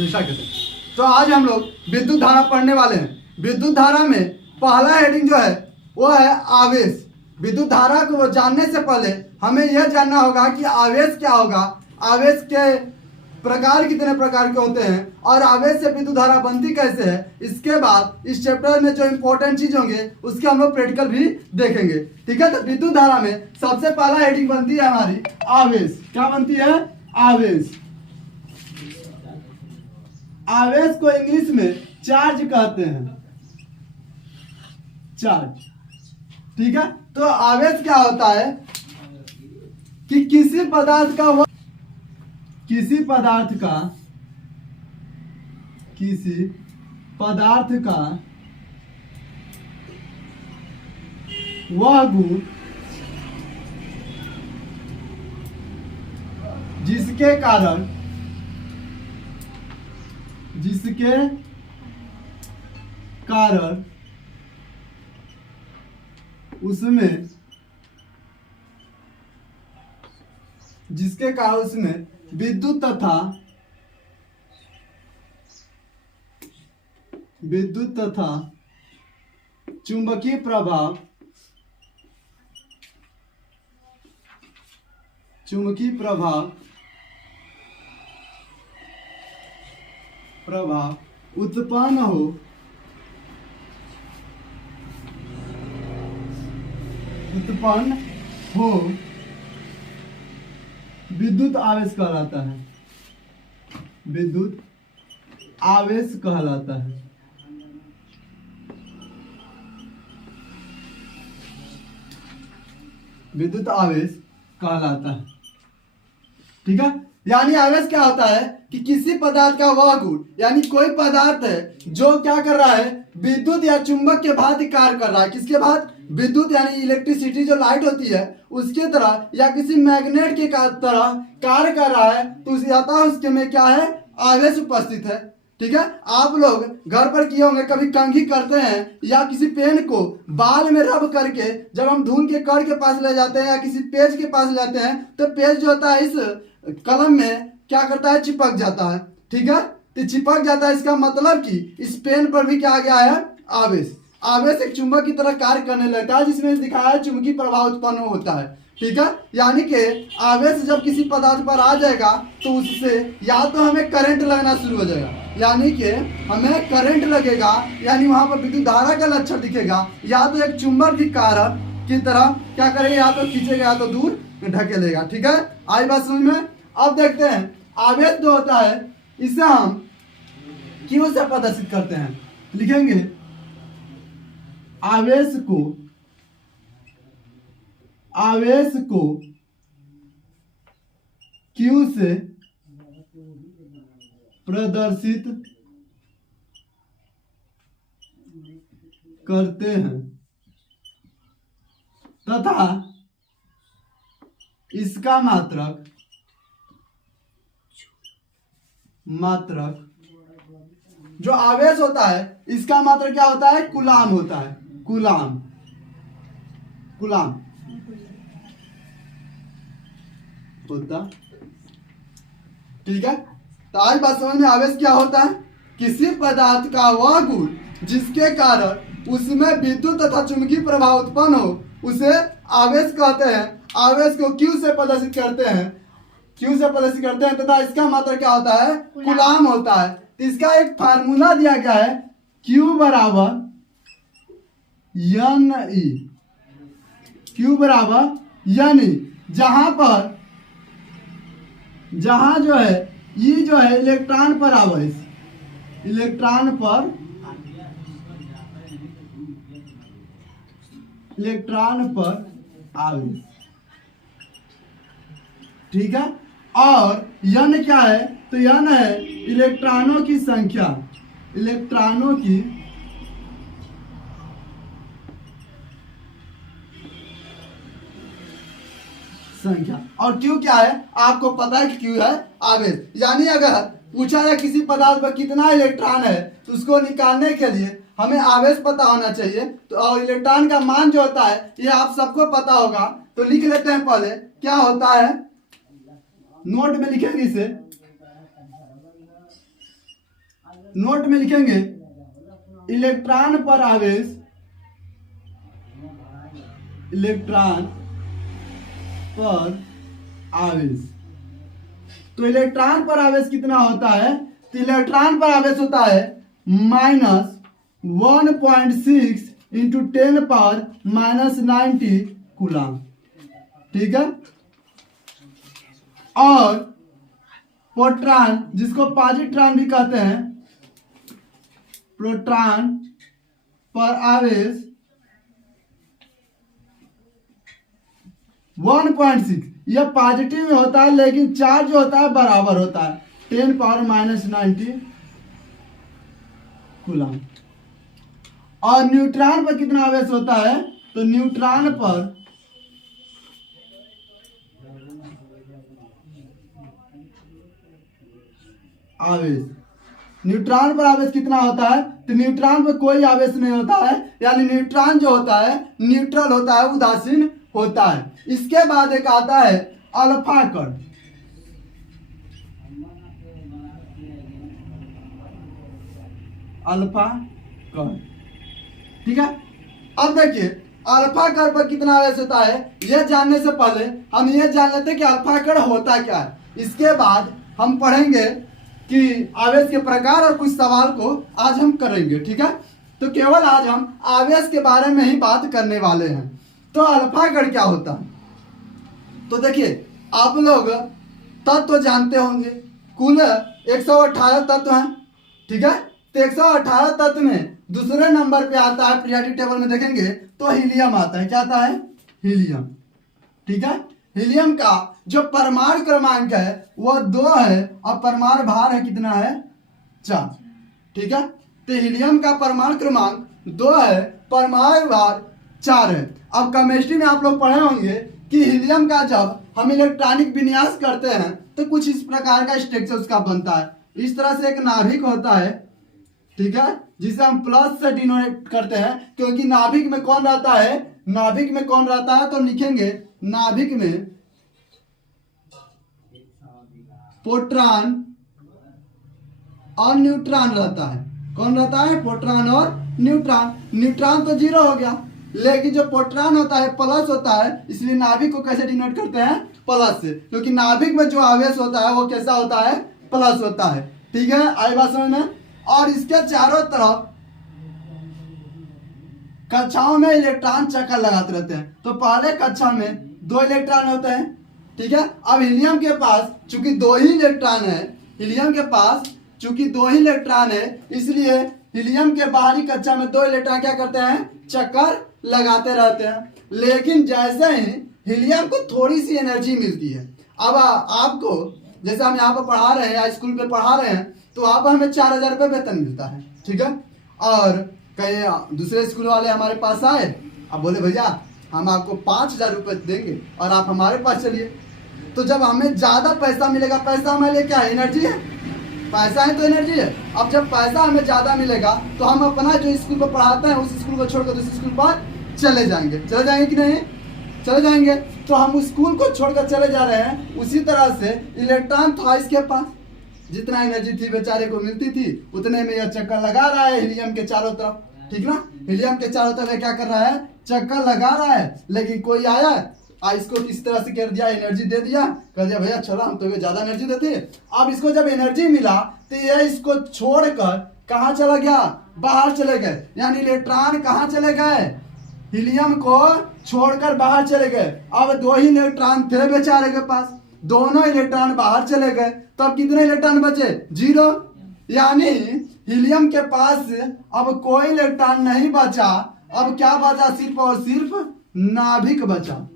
निशा कहते हैं। तो आज हम लोग विद्युत धारा पढ़ने वाले हैं। विद्युत धारा में पहला हेडिंग जो है वो है आवेश। विद्युत धारा को जानने से पहले हमें यह जानना होगा कि आवेश क्या होगा, आवेश के प्रकार कितने प्रकार के होते हैं और आवेश से विद्युत धारा बनती कैसे है। इसके बाद इस चैप्टर में जो इंपॉर्टेंट चीज होंगे उसके हम लोग प्रैक्टिकल भी देखेंगे। ठीक है, तो विद्युत धारा में सबसे पहला हेडिंग बनती है हमारी आवेश। क्या बनती है? आवेश। आवेश को इंग्लिश में चार्ज कहते हैं, चार्ज। ठीक है, तो आवेश क्या होता है कि किसी पदार्थ का वह गुण जिसके कारण उसमें विद्युत तथा चुंबकीय प्रभाव उत्पन्न हो विद्युत आवेश कहलाता है। विद्युत आवेश कहलाता है। विद्युत आवेश कहलाता है। ठीक है, यानी आवेश क्या होता है कि किसी पदार्थ का वह गुण, यानी कोई पदार्थ है जो क्या कर रहा है, विद्युत या चुंबक के भांति कार्य कर रहा है। किसके भांति? विद्युत यानी इलेक्ट्रिसिटी जो लाइट होती है उसके तरह या किसी मैग्नेट के तरह कार्य कर रहा है, तो उसके में क्या है? आवेश उपस्थित है। ठीक है, आप लोग घर पर किए होंगे, कभी कंघी करते हैं या किसी पेन को बाल में रब करके जब हम धूल के कण के पास ले जाते हैं या किसी पेज के पास ले जाते हैं तो पेज जो होता है इस कलम में क्या करता है? चिपक जाता है। ठीक है, तो चिपक जाता है, इसका मतलब कि इस पेन पर भी क्या आ गया है? आवेश। आवेश एक चुंबक की तरह कार्य करने लगता है, जिसमें दिखाया है चुंबकीय प्रभाव उत्पन्न होता है। ठीक है, यानी कि आवेश जब किसी पदार्थ पर आ जाएगा तो उससे या तो हमें करंट लगना शुरू हो जाएगा, यानी कि हमें करंट लगेगा, यानी वहां पर विद्युत धारा का लक्षण दिखेगा, या तो एक चुंबक की कारक की तरह क्या करेगा, या तो खींचेगा या तो दूर ढकेलेगा। ठीक है, आई बात समझ में? अब देखते हैं आवेश जो होता है इसे हम क्यों से प्रदर्शित करते हैं। लिखेंगे आवेश को क्यू से प्रदर्शित करते हैं तथा इसका मात्रक जो आवेश होता है इसका मात्रक क्या होता है? कूलाम होता है। कूलाम होता। ठीक है, तो आज बात समझ में। आवेश क्या होता है? किसी पदार्थ का वह गुण जिसके कारण उसमें विद्युत तथा चुंबकीय प्रभाव उत्पन्न हो उसे आवेश कहते हैं। आवेश को क्यू से प्रदर्शित करते हैं तथा इसका मात्रक क्या होता है? कूलाम होता है। इसका एक फार्मूला दिया गया है, Q बराबर N E, जहां जो है ये जो है इलेक्ट्रॉन पर आवेश, इलेक्ट्रॉन पर आवेश। ठीक है, और N क्या है? तो N है इलेक्ट्रॉनों की संख्या, और Q क्या है? आपको पता है कि Q है आवेश। यानी अगर पूछा जाए किसी पदार्थ पर कितना इलेक्ट्रॉन है तो उसको निकालने के लिए हमें आवेश पता होना चाहिए। तो और इलेक्ट्रॉन का मान जो होता है ये आप सबको पता होगा, तो लिख लेते हैं। पहले क्या होता है, नोट में लिखेंगे इसे, नोट में लिखेंगे इलेक्ट्रॉन पर आवेश, इलेक्ट्रॉन पर आवेश। तो इलेक्ट्रॉन पर आवेश कितना होता है? तो इलेक्ट्रॉन पर आवेश होता है -1.6 इंटू 10⁻90 कूलम। ठीक है। और प्रोटॉन, जिसको पॉजिट्रॉन भी कहते हैं, प्रोटॉन पर आवेश 1.6, यह पॉजिटिव में होता है लेकिन चार्ज जो होता है बराबर होता है 10⁻90 कूलम। और न्यूट्रॉन पर कितना आवेश होता है? तो न्यूट्रॉन पर आवेश, न्यूट्रॉन पर आवेश कितना होता है? तो न्यूट्रॉन पर कोई आवेश नहीं होता है, यानी न्यूट्रॉन जो होता है न्यूट्रल होता है, उदासीन होता है। इसके बाद एक आता है अल्फा कण। अल्फा कण, ठीक है। अब देखिए अल्फा कण पर कितना आवेश होता है, यह जानने से पहले हम यह जान लेते हैं कि अल्फा कण होता क्या है। इसके बाद हम पढ़ेंगे कि आवेश के प्रकार और कुछ सवाल को आज हम करेंगे। ठीक है। तो केवल आज हम आवेश के बारे में ही बात करने वाले हैं। तो अल्फा कण क्या होता है? तो देखिए आप लोग तत्व जानते होंगे, कुल 118 तत्व हैं। ठीक है। तो 118 तत्व में दूसरे नंबर पे आता है, पीरियोडिक टेबल में देखेंगे तो हीलियम आता है। क्या आता है? हीलियम। ठीक है। हीलियम का जो परमाणु क्रमांक है वो 2 है और परमाणु भार है कितना है? 4। ठीक है। तो हीलियम का परमाणु क्रमांक 2 है, परमाणु भार 4 है। अब केमिस्ट्री में आप लोग पढ़े होंगे कि हीलियम का जब हम इलेक्ट्रॉनिक विन्यास करते हैं तो कुछ इस प्रकार का स्ट्रक्चर उसका बनता है। इस तरह से एक नाभिक होता है, ठीक है, जिसे हम प्लस से डिनोट करते हैं, क्योंकि नाभिक में कौन रहता है? नाभिक में कौन रहता है? तो लिखेंगे नाभिक में प्रोटॉन और न्यूट्रॉन रहता है। कौन रहता है? प्रोटॉन और न्यूट्रॉन। न्यूट्रॉन तो 0 हो गया, लेकिन जो प्रोटॉन होता है प्लस होता है, इसलिए नाभिक को कैसे डिनोट करते हैं? प्लस से, क्योंकि नाभिक में जो आवेश होता है वो कैसा होता है? प्लस होता है। ठीक है, आई बात समझ में? और इसके चारों तरफ कक्षाओं में इलेक्ट्रॉन चक्कर लगाते रहते हैं। तो पहले कक्षा में 2 इलेक्ट्रॉन होते हैं। ठीक है। अब हीलियम के पास चूंकि 2 ही इलेक्ट्रॉन है, हीलियम के पास चूंकि 2 ही इलेक्ट्रॉन है, इसलिए हीलियम के बाहरी कक्षा में 2 इलेक्ट्रॉन क्या करते हैं? चक्कर लगाते रहते हैं। लेकिन जैसे ही हीलियम को थोड़ी सी एनर्जी मिलती है, अब आपको जैसे हम यहाँ पर पढ़ा रहे हैं या स्कूल पे पढ़ा रहे हैं, तो आप हमें 4000 रुपये वेतन मिलता है। ठीक है। और कई दूसरे स्कूल वाले हमारे पास आए, अब बोले भैया हम आपको 5000 रुपये देंगे और आप हमारे पास चलिए। तो जब हमें ज़्यादा पैसा मिलेगा, पैसा हमारे लिए क्या है? एनर्जी है। पैसा है तो एनर्जी है। अब जब पैसा हमें ज़्यादा मिलेगा तो हम अपना जो स्कूल पर पढ़ाते हैं उस स्कूल को छोड़कर दूसरे स्कूल पर चले जाएंगे। चले जाएंगे कि नहीं? चले जाएंगे। तो हम स्कूल को छोड़कर चले जा रहे हैं। उसी तरह से इलेक्ट्रॉन था इसके पास, जितना एनर्जी थी बेचारे को मिलती थी उतने में यह चक्कर लगा रहा है हीलियम के चारों तरफ। ठीक ना? हीलियम के चारों तरफ क्या कर रहा है? चक्कर लगा रहा है। लेकिन कोई आया इसको किस तरह से कर दिया? एनर्जी दे दिया, कह दिया भैया चलो हम तुम्हें ज्यादा एनर्जी देते हैं। अब इसको जब एनर्जी मिला तो यह इसको छोड़कर कहाँ चला गया? बाहर चले गए। यानी इलेक्ट्रॉन कहाँ चले गए? हीलियम को छोड़कर बाहर चले गए। अब 2 ही इलेक्ट्रॉन थे बेचारे के पास, दोनों इलेक्ट्रॉन बाहर चले गए। तो अब कितने इलेक्ट्रॉन बचे? 0। यानी हीलियम के पास अब कोई इलेक्ट्रॉन नहीं बचा। अब क्या बचा? सिर्फ और सिर्फ नाभिक बचा।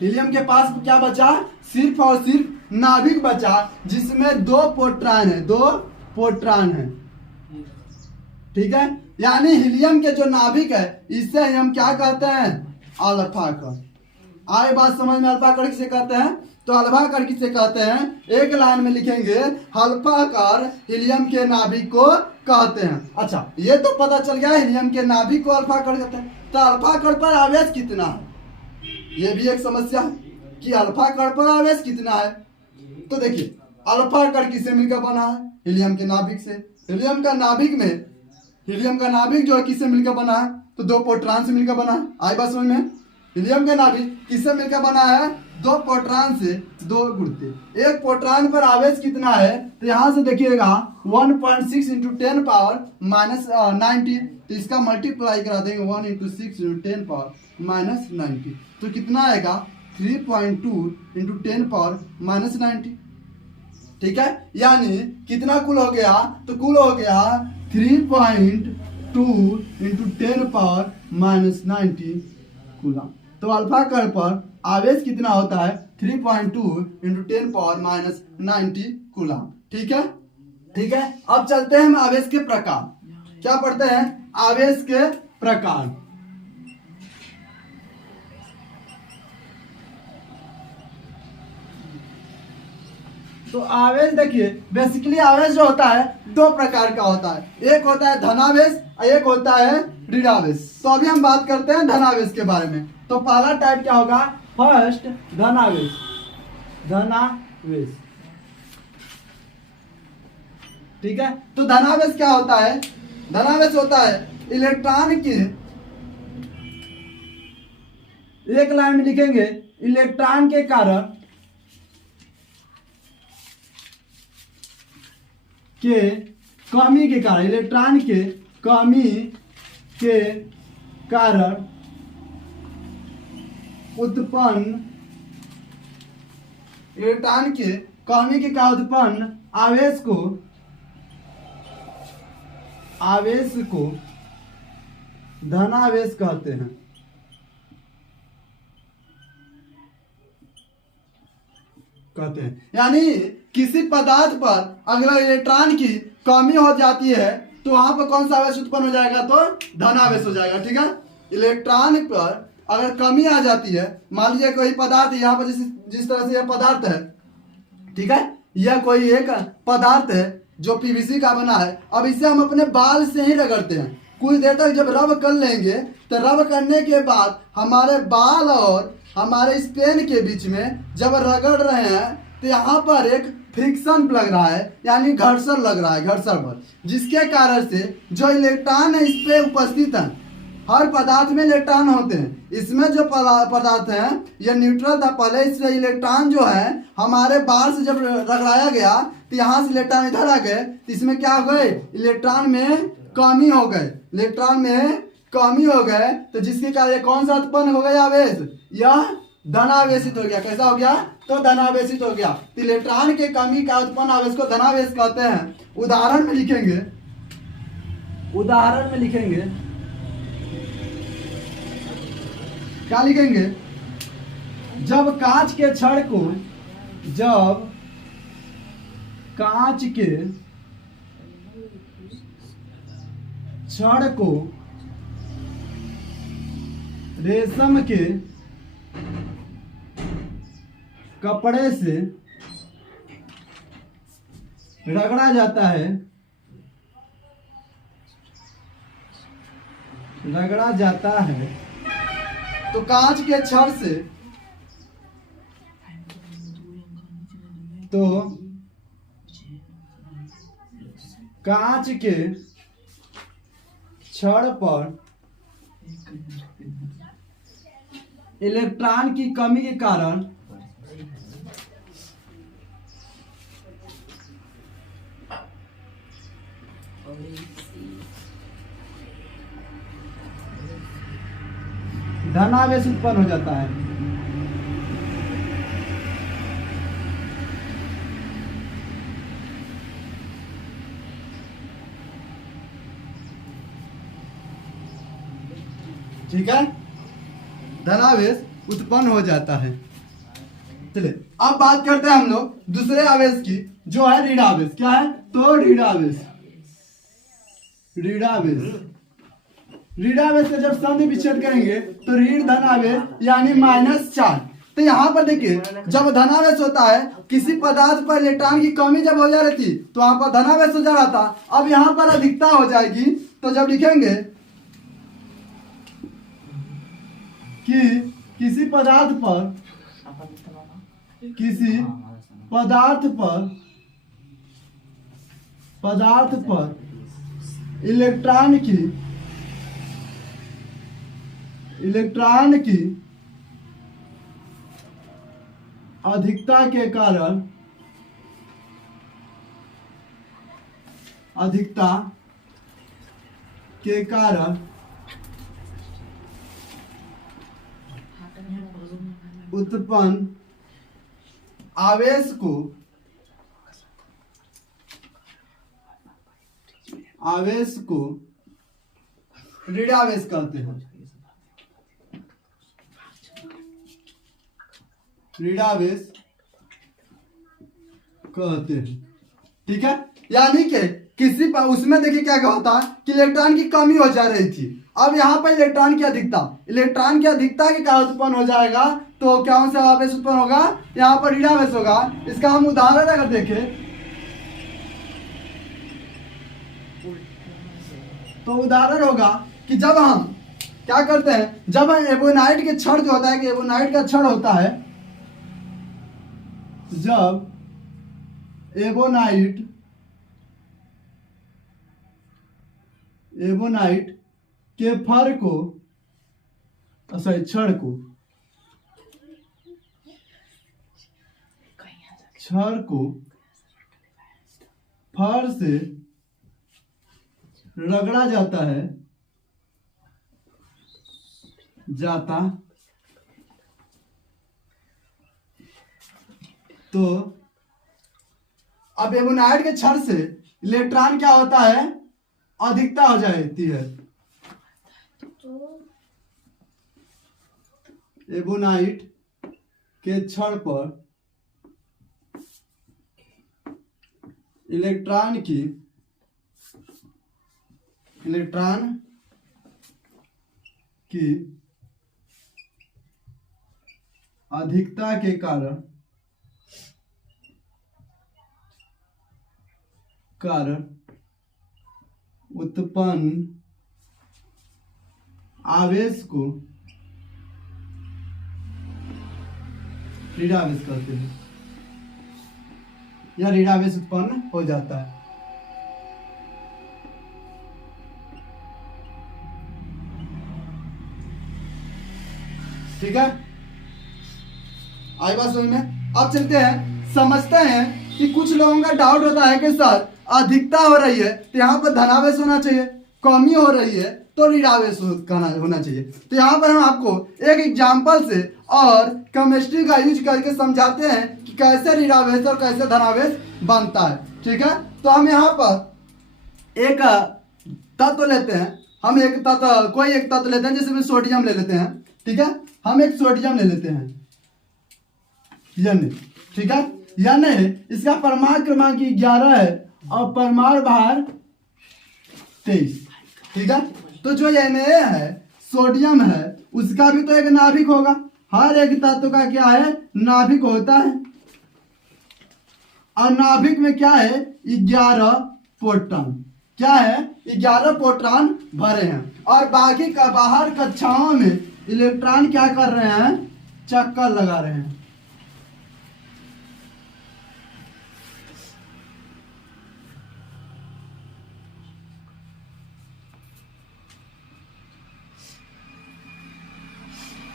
हीलियम के पास क्या बचा? सिर्फ और सिर्फ नाभिक बचा, जिसमें 2 प्रोटॉन है, 2 प्रोटॉन है। ठीक है। यानी हीलियम के जो नाभिक है इससे हम क्या कहते हैं? अल्फा कण। आए बात समझ में? अल्फा कण किसे कहते हैं? तो अल्फा कण किसे कहते हैं? एक लाइन में लिखेंगे अल्फा कण हीलियम के नाभिक को कहते हैं। अच्छा, ये तो पता चल गया हीलियम के नाभिक को अल्फा कण कहते हैं। तो अल्फा कण पर आवेश कितना है? ये भी एक समस्या है कि अल्फा कण पर आवेश कितना है। तो देखिए अल्फा कण किससे मिलकर बना है? हीलियम के नाभिक से। हीलियम का नाभिक में, हीलियम का नाभिक जो है किससे मिलकर बना है? तो दो प्रोटॉन से मिलकर बना है। आई बात समझ में? हीलियम का नाभिक किससे मिलकर बना है? दो प्रोटॉन से, दो गुरुत्व। एक प्रोटॉन पर आवेश कितना है? तो यहाँ से देखिएगा 1.6 इंटू 10 पावर माइनस 90, तो इसका मल्टीप्लाई करा देंगे 1 इंटू 6 इंटू 10 पावर माइनस 90, तो कितना आएगा? 3.2 इंटू 10 पावर माइनस 90। ठीक है, यानी कितना कुल हो गया? तो कुल हो गया 3.2 इंटू 10 पावर माइनस 90 कूलम। तो अल्फा कण पर आवेश कितना होता है? 3.2 इंटू 10 पावर माइनस 90 कूलम। ठीक है, ठीक है। अब चलते हैं हम आवेश के प्रकार। क्या पढ़ते हैं? आवेश के प्रकार। तो आवेश देखिए, बेसिकली आवेश जो होता है दो प्रकार का होता है। एक होता है धनावेश और एक होता है ऋणावेश। तो अभी हम बात करते हैं धनावेश के बारे में। तो पहला टाइप क्या होगा? फर्स्ट धनावेश। धनावेश, ठीक है। तो धनावेश क्या होता है? धनावेश होता है इलेक्ट्रॉन के, एक लाइन में लिखेंगे, इलेक्ट्रॉन के कारण के कमी के कारण, इलेक्ट्रॉन के कमी के कारण उत्पन्न, इलेक्ट्रॉन के कमी के कारण उत्पन्न आवेश को धनावेश कहते हैं। यानी किसी पदार्थ पर अगर इलेक्ट्रॉन की कमी हो जाती है तो वहां पर कौन सा आवेश उत्पन्न हो जाएगा? तो धनावेश हो जाएगा। ठीक है, इलेक्ट्रॉन पर अगर कमी आ जाती है, मान लीजिए कोई पदार्थ यहाँ पर जिस तरह से यह पदार्थ है, ठीक है, यह कोई एक पदार्थ है जो पीवीसी का बना है। अब इसे हम अपने बाल से ही रगड़ते हैं। कुछ देर तक जब रब कर लेंगे तो रब करने के बाद हमारे बाल और हमारे इस पेन के बीच में जब रगड़ रहे हैं तो यहाँ पर एक फ्रिक्शन लग रहा है, यानी घर्षण लग रहा है, घर्षण बल, जिसके कारण से जो इलेक्ट्रॉन है इस पे उपस्थित है। हर पदार्थ में इलेक्ट्रॉन होते हैं। इसमें जो पदार्थ है यह न्यूट्रल था पहले, इसलिए इलेक्ट्रॉन जो है हमारे बाल से जब रगड़ाया गया तो यहाँ से इलेक्ट्रॉन इधर आ गए, तो इसमें क्या हो गए? इलेक्ट्रॉन में कमी हो गए, इलेक्ट्रॉन में कमी हो गए, तो जिसके कारण कौन सा उत्पन्न हो गया आवेश? यह धनावेशित हो गया। कैसा हो गया? तो धनावेशित हो गया। तो इलेक्ट्रॉन के कमी का उत्पन्न आवेश को धनावेश कहते हैं। उदाहरण में लिखेंगे, उदाहरण में लिखेंगे, क्या लिखेंगे? जब कांच के छड़ को, जब कांच के छड़ को रेशम के कपड़े से रगड़ा जाता है, रगड़ा जाता है, तो कांच के छड़ से, तो कांच के छड़ पर इलेक्ट्रॉन की कमी के कारण धनावेश उत्पन्न हो जाता है। ठीक है, धनावेश उत्पन्न हो जाता है। चलिए अब बात करते हैं हम लोग दूसरे आवेश की, जो है ऋणावेश। क्या है? तो ऋणावेश। ऋणावेश, ऋणावेश से जब संधि विच्छेद करेंगे तो ऋण धनावेश यानी -4। तो यहाँ पर देखिए, जब धनावेश होता है किसी पदार्थ पर इलेक्ट्रॉन की कमी जब हो जा रही थी तो वहां पर धनावेश हो जा रहा था। अब यहाँ पर अधिकता हो जाएगी, तो जब लिखेंगे कि किसी पदार्थ पर, किसी पदार्थ पर पदार्थ पर इलेक्ट्रॉन की अधिकता के कारण उत्पन्न आवेश को ऋणावेश कहते हैं। ठीक है, यानी कि किसी पर उसमें देखिए क्या होता है कि इलेक्ट्रॉन की कमी हो जा रही थी, अब यहाँ पर इलेक्ट्रॉन की अधिकता के कारण उत्पन्न हो जाएगा, तो कौन सा आवेश उत्पन्न होगा, यहाँ पर ऋणावेश होगा। इसका हम उदाहरण अगर देखें तो उदाहरण होगा कि जब हम क्या करते हैं, जब हम एबोनाइट के क्षण जो होता है कि एबोनाइट का क्षण होता है, जब एबोनाइट के फर को क्षण को फर से रगड़ा जाता तो अब एबोनाइट के क्षण से इलेक्ट्रॉन क्या होता है, अधिकता हो जाती है। एबोनाइट के क्षण पर इलेक्ट्रॉन की अधिकता के कारण उत्पन्न आवेश को ऋणावेश कहते हैं, या ऋणावेश उत्पन्न हो जाता है। ठीक है, आई बात समझ में। अब चलते हैं, समझते हैं कि कुछ लोगों का डाउट होता है कि सर अधिकता हो रही है तो यहाँ पर धनावेश होना चाहिए, कमी हो रही है तो ऋणावेश होना चाहिए। तो यहाँ पर हम आपको एक एग्जाम्पल से और केमिस्ट्री का यूज करके समझाते हैं कि कैसे ऋणावेश और कैसे धनावेश बनता है। ठीक है, तो हम यहाँ पर एक तत्व लेते हैं, कोई एक तत्व लेते हैं, जैसे में सोडियम ले लेते हैं। ठीक है, हम एक सोडियम ले लेते हैं N। ठीक है, N है, इसका परमाणु क्रमांक 11 है और परमाणु भार 23। ठीक है, तो जो Na है, सोडियम है, उसका भी तो एक नाभिक होगा। हर एक तत्व का क्या है, नाभिक होता है, और नाभिक में क्या है, 11 प्रोटॉन। क्या है, 11 प्रोटॉन भरे हैं, और बाकी का बाहर कक्षाओं में इलेक्ट्रॉन क्या कर रहे हैं, चक्कर लगा रहे हैं।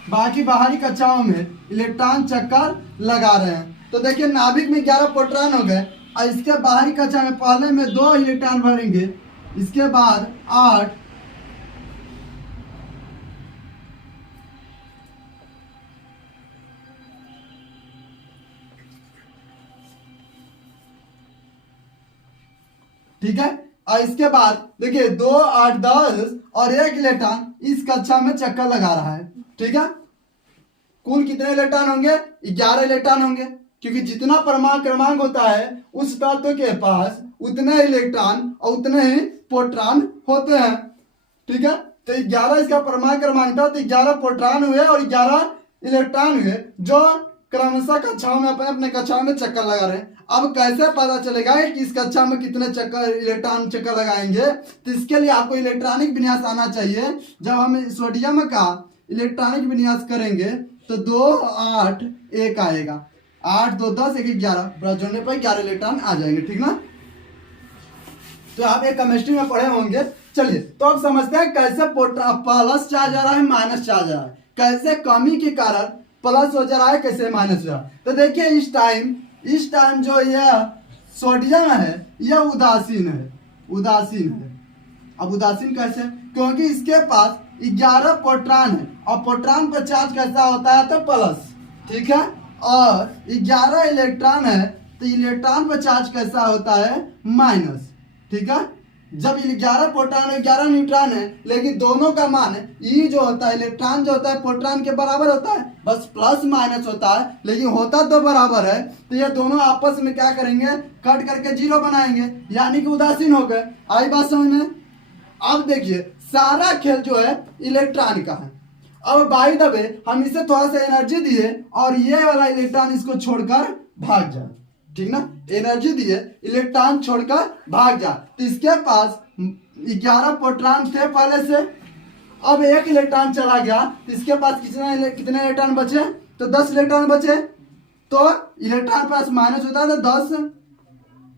बाकी बाहरी कक्षाओं में इलेक्ट्रॉन चक्कर लगा रहे हैं। तो देखिए नाभिक में 11 प्रोटॉन हो गए, और इसके बाहरी कक्षा में पहले में 2 इलेक्ट्रॉन भरेंगे, इसके बाद 8, ठीक है, और इसके बाद देखिए 2, 8, 10 और 1 इलेक्ट्रॉन इस कक्षा में चक्कर लगा रहा है। ठीक है, कुल कितने इलेक्ट्रॉन होंगे, 11 इलेक्ट्रॉन होंगे, क्योंकि जितना परमाणु क्रमांक होता है उस तत्व के पास उतने इलेक्ट्रॉन और उतने ही प्रोटॉन होते हैं। ठीक है, तो 11 इसका परमाणु क्रमांक था, तो 11 प्रोटॉन हुए और 11 इलेक्ट्रॉन हुए, जो क्रमशः कक्षाओं में अपने कक्षाओं में चक्कर लगा रहे हैं। अब कैसे पता चलेगा कि इस कक्षा में कितने चक्कर इलेक्ट्रॉन चक्कर लगाएंगे, तो इसके लिए आपको इलेक्ट्रॉनिक विन्यास आना चाहिए। जब हम सोडियम का इलेक्ट्रॉनिक विन्यास करेंगे तो 2, 8, 1 आएगा, 8, 2, 10, 1, 11 जोड़ने पर 11 इलेक्ट्रॉन आ जाएंगे। ठीक ना, तो आप ये केमिस्ट्री में पढ़े होंगे। चलिए तो अब समझते हैं कैसे प्लस चार्ज आ रहा है माइनस चार्ज आ रहा है, कैसे कमी के कारण प्लस हो जा रहा है, कैसे माइनस हो रहा है। तो देखिए इस टाइम जो यह सोडियम है यह उदासीन है। अब उदासीन कैसे, क्योंकि इसके पास 11 प्रोटॉन है और प्रोटॉन पर चार्ज कैसा होता है तो प्लस, ठीक है, और 11 इलेक्ट्रॉन है तो इलेक्ट्रॉन पर चार्ज कैसा होता है माइनस, ठीक है। जब 11 प्रोटॉन है 11 न्यूट्रॉन है, लेकिन दोनों का मान ई जो होता है इलेक्ट्रॉन जो होता है प्रोटॉन के बराबर होता है, बस प्लस माइनस होता है, लेकिन होता तो बराबर है। तो ये दोनों आपस में क्या करेंगे, कट करके जीरो बनाएंगे, यानी कि उदासीन हो गए। आई बात समझ में। अब देखिए सारा खेल जो है इलेक्ट्रॉन का है। अब बाय द वे हम इसे थोड़ा सा एनर्जी दिए और ये वाला इलेक्ट्रॉन इसको छोड़कर भाग जाए, ठीक ना, एनर्जी दिए इलेक्ट्रॉन छोड़कर भाग जा। तो इसके पास 11 प्रोटॉन थे पहले से, अब एक इलेक्ट्रॉन चला गया तो इसके पास कितने इलेक्ट्रॉन बचे, तो 10 इलेक्ट्रॉन बचे। तो इलेक्ट्रॉन पास माइनस होता है तो 10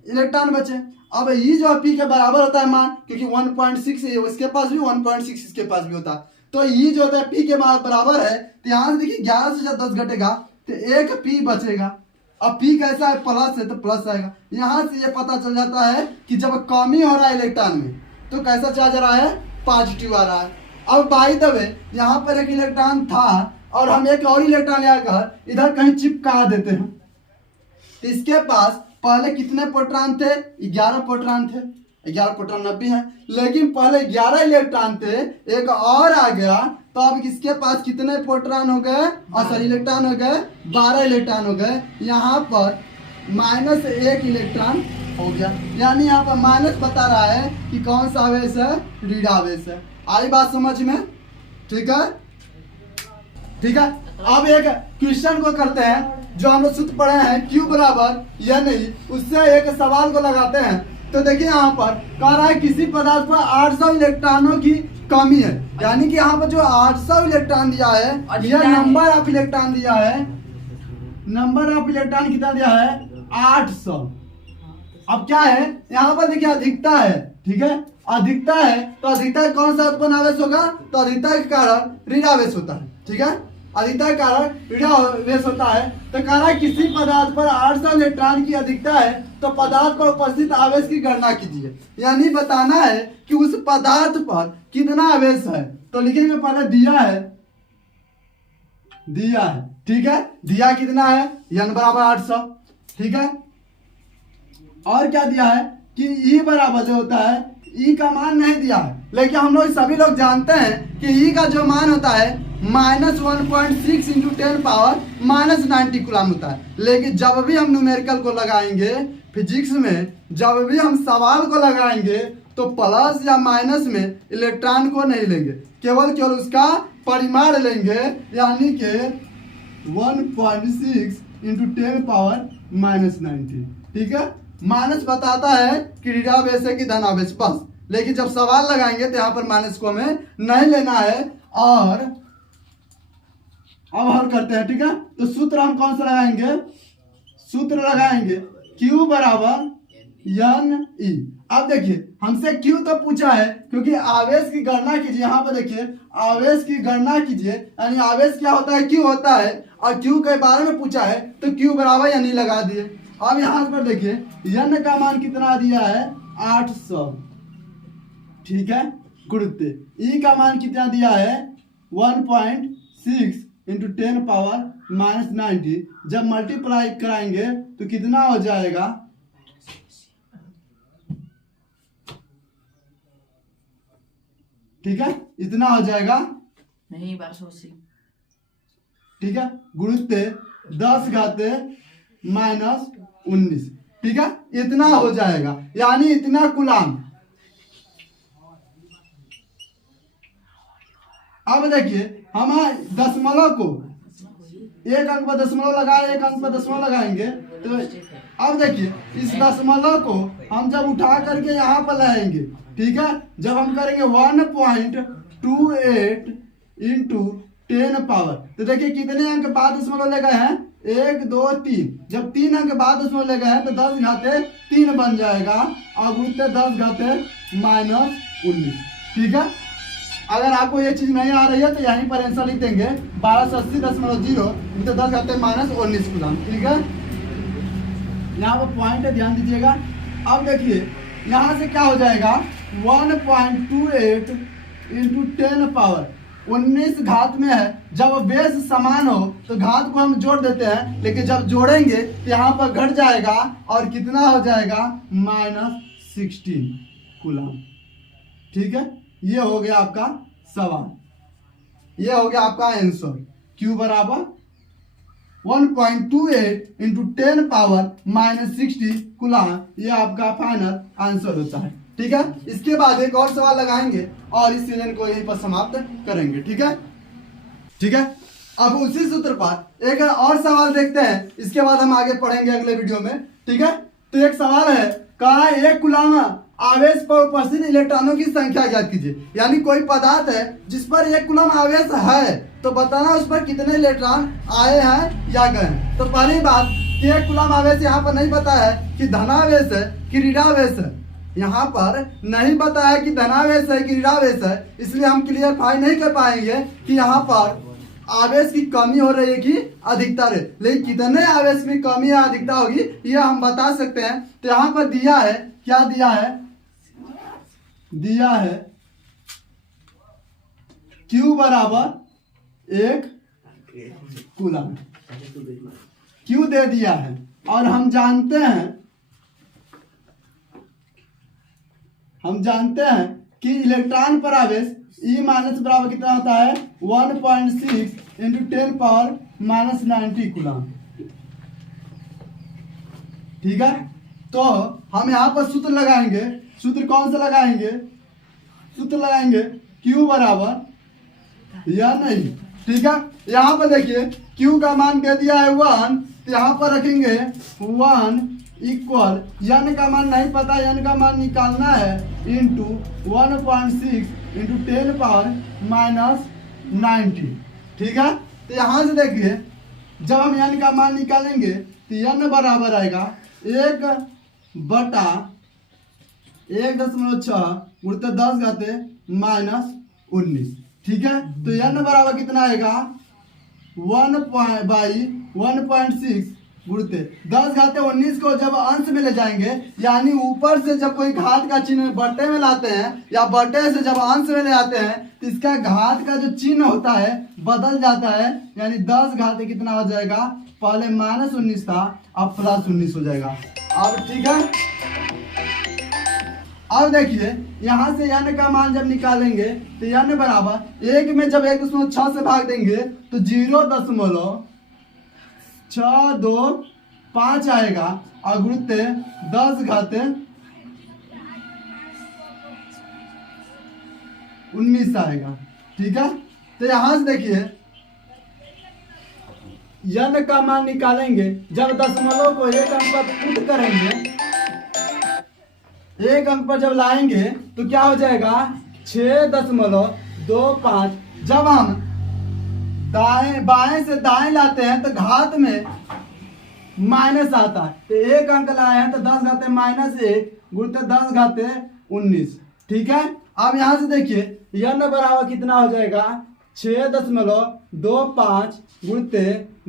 इलेक्ट्रॉन बचे। अब ये जो पी के बराबर होता है मान, क्योंकि 1.6 इसके पास भी 1.6 इसके पास भी होता है, तो ये जो होता है पी के बराबर है। तो यहाँ से देखिए 11 से जब 10 घटेगा तो एक पी बचेगा। अब पी कैसा है प्लस है तो प्लस आएगा। यहाँ से ये पता चल जाता है कि जब कमी हो रहा है इलेक्ट्रॉन में तो कैसा चार्ज आ रहा है, पॉजिटिव आ रहा है। अब बाय द वे यहाँ पर एक इलेक्ट्रॉन था और हम एक और इलेक्ट्रॉन लेकर इधर कहीं चिपका देते हैं, तो इसके पास पहले कितने प्रोटॉन थे, 11 प्रोटॉन थे, 11 प्रोटॉन 90 है, लेकिन पहले 11 इलेक्ट्रॉन थे, एक और आ गया तो अब इसके पास कितने प्रोटॉन हो गए, सॉरी इलेक्ट्रॉन हो गए 12 इलेक्ट्रॉन हो गए। यहाँ पर -1 इलेक्ट्रॉन हो गया, यानी यहाँ पर माइनस बता रहा है कि कौन सा आवेश है, ऋण आवेश है। आई बात समझ में, ठीक है, ठीक है। अब एक क्वेश्चन को करते हैं जो हम लोग सूत्र पढ़े हैं, Q बराबर या नहीं, उससे एक सवाल को लगाते हैं। तो देखिए यहाँ पर कह रहा है किसी पदार्थ पर 800 इलेक्ट्रॉनों की कमी है, यानी कि यहाँ पर जो 800 इलेक्ट्रॉन दिया है यह नंबर ऑफ इलेक्ट्रॉन दिया है, नंबर ऑफ इलेक्ट्रॉन कितना दिया है 800। अब क्या है यहाँ पर देखिए अधिकता है, ठीक है, अधिकता है तो अधिकता कौन सा उत्पन्न आवेश होगा, तो अधिकता के कारण ऋण आवेश होता है, ठीक है, अधिकता के कारण ऋण आवेश होता है। तो कह रहा है किसी पदार्थ पर 800 इलेक्ट्रॉन की अधिकता है तो पदार्थ पर उपस्थित आवेश की गणना कीजिए, यानी बताना है कि उस पदार्थ पर कितना आवेश है। तो लिखेंगे पहले दिया है, ठीक है, दिया कितना है n बराबर 800, ठीक है, और क्या दिया है कि E बराबर जो होता है, E का मान नहीं दिया है, लेकिन हम लोग सभी लोग जानते हैं कि E का जो मान होता है -1.6 × 10 पावर -90 कूलम होता है। लेकिन जब भी हम न्यूमेरिकल को लगाएंगे फिजिक्स में, जब भी हम सवाल को लगाएंगे तो प्लस या माइनस में इलेक्ट्रॉन को नहीं लेंगे, केवल उसका परिमाण लेंगे, यानी कि 1.6 × 10 पावर -90, ठीक है। माइनस बताता है कि ऋण आवेश है कि धन आवेश बस, लेकिन जब सवाल लगाएंगे तो यहाँ पर माइनस को हमें नहीं लेना है। और अब हल करते हैं, ठीक है। तो सूत्र हम कौन सा लगाएंगे, सूत्र लगाएंगे Q बराबर NE। अब देखिए हमसे Q तो पूछा है क्योंकि आवेश की गणना कीजिए, यहाँ पर देखिए आवेश की गणना कीजिए, यानी आवेश क्या होता है Q होता है, और Q के बारे में पूछा है तो Q बराबर NE लगा दिए। अब यहाँ पर देखिए N का मान कितना दिया है 800, ठीक है, गुरुत्व E का मान कितना दिया है 1.6 × 10 पावर -90। जब मल्टीप्लाई कराएंगे तो कितना हो जाएगा, ठीक है, इतना हो जाएगा नहीं 1280, ठीक है, गुरुत्व 10 घाते -19, ठीक है, इतना हो जाएगा, यानी इतना कूलम। अब देखिए हम दशमलव को एक अंक पर दशमलव लगाए, एक अंक पर दशमलव लगाएंगे तो अब देखिए इस दशमलव को हम जब उठा करके यहाँ पर लाएंगे, ठीक है, जब हम करेंगे 1.28 × 10 पावर, तो देखिए कितने अंक बाद दशमलव ले गए हैं 1 2 3, जब 3 अंक बाद उसमें ले गए तो 10 घाते 3 बन जाएगा और गुणित 10 घाते -19। ठीक है, अगर आपको ये चीज नहीं आ रही है तो यहीं पर आंसर लिख देंगे 1280.0 गुणित 10 घाते -19 कूलम। ठीक है, यहाँ पर पॉइंट है, ध्यान दीजिएगा। अब देखिए यहाँ से क्या हो जाएगा 1.28 इंटू 10 पावर 19 घात में है। जब बेस समान हो तो घात को हम जोड़ देते हैं, लेकिन जब जोड़ेंगे तो यहाँ पर घट जाएगा और कितना हो जाएगा -16 कूलम। ठीक है, ये हो गया आपका सवाल, ये हो गया आपका आंसर। Q बराबर 1.28 इंटू 10 पावर -60 कूलम, ये आपका फाइनल आंसर होता है। ठीक है, इसके बाद एक और सवाल लगाएंगे और इस सीजन को यहीं पर समाप्त करेंगे। ठीक है, ठीक है, अब उसी सूत्र पर एक और सवाल देखते हैं, इसके बाद हम आगे पढ़ेंगे अगले वीडियो में। ठीक है, तो एक सवाल है, कहा एक कूलम आवेश पर उपस्थित इलेक्ट्रॉनों की संख्या ज्ञात कीजिए। यानी कोई पदार्थ है जिस पर एक कूलम आवेश है, तो बताना उस पर कितने इलेक्ट्रॉन आए हैं या गए हैं। तो पहली बात, एक कूलम आवेश यहाँ पर नहीं पता है कि धनावेश है कि ऋणावेश है, यहाँ पर नहीं पता है कि धनावेश है कि ऋणावेश है, इसलिए हम क्लियरफाई नहीं कर पाएंगे कि यहाँ पर आवेश की कमी हो रही है कि अधिकता रहे, लेकिन कितने आवेश में कमी या अधिकता होगी ये हम बता सकते हैं। तो यहाँ पर दिया है, क्या दिया है, दिया है Q बराबर 1 कूलम, Q दे दिया है। और हम जानते हैं कि इलेक्ट्रॉन पर आवेश E माइनस बराबर कितना होता है 1.6 इंटू 10 पावर -90 कूलम। ठीक है, तो हम यहाँ पर सूत्र लगाएंगे। सूत्र कौन सा लगाएंगे, सूत्र लगाएंगे Q बराबर या नहीं। ठीक है, यहाँ पर देखिए Q का मान दे दिया है 1, तो यहाँ पर रखेंगे 1 इक्वल, n का मान नहीं पता, n का मान निकालना है, इंटू 1.6 इंटू 10 पावर -90। ठीक है, तो यहाँ से देखिए जब हम n का मान निकालेंगे तो n बराबर आएगा 1/1.6 गुणित 10 घाते -19। ठीक है, तो n बराबर कितना आएगा 1/1.6 गुणित 10 घाते 19 को जब अंश में ले जाएंगे, यानी ऊपर से जब कोई घात का चिन्ह बट्टे में लाते हैं या बट्टे से जब अंश में ले आते हैं तो इसका घात का जो चिन्ह होता है बदल जाता है, यानी 10 घाते कितना हो जाएगा, पहले -19 था अब +19 हो जाएगा। अब ठीक है, अब देखिए यहाँ से n का मान जब निकालेंगे तो n बराबर 1 में जब 1.6 से भाग देंगे तो 0.625 आएगा और गुणित 10 घाते 19 आएगा। ठीक है, तो यहाँ से देखिए n का मान निकालेंगे, जब दशमलव को एक अंक पर पुट करेंगे, एक अंक पर जब लाएंगे तो क्या हो जाएगा 6.25। जब हम बाएं से दाएं लाते हैं तो घात में माइनस आता है, तो एक अंक लाए हैं तो 10 घाते -1 गुणित 10 घाते 19। ठीक है, अब यहाँ से देखिए n बराबर कितना हो जाएगा 6.25 गुणित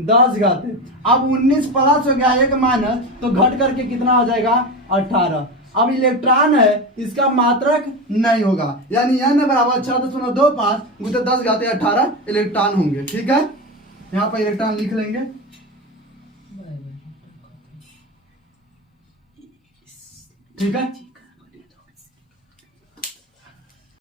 10 घाते। अब 19 प्लस हो गया एक माइनस, तो घट करके कितना हो जाएगा 18। अब इलेक्ट्रॉन है इसका मात्रक नहीं होगा, यानी n बराबर 6.25 गुणित 10 घाते 18 इलेक्ट्रॉन होंगे। ठीक है, यहाँ पर इलेक्ट्रॉन लिख लेंगे। ठीक है,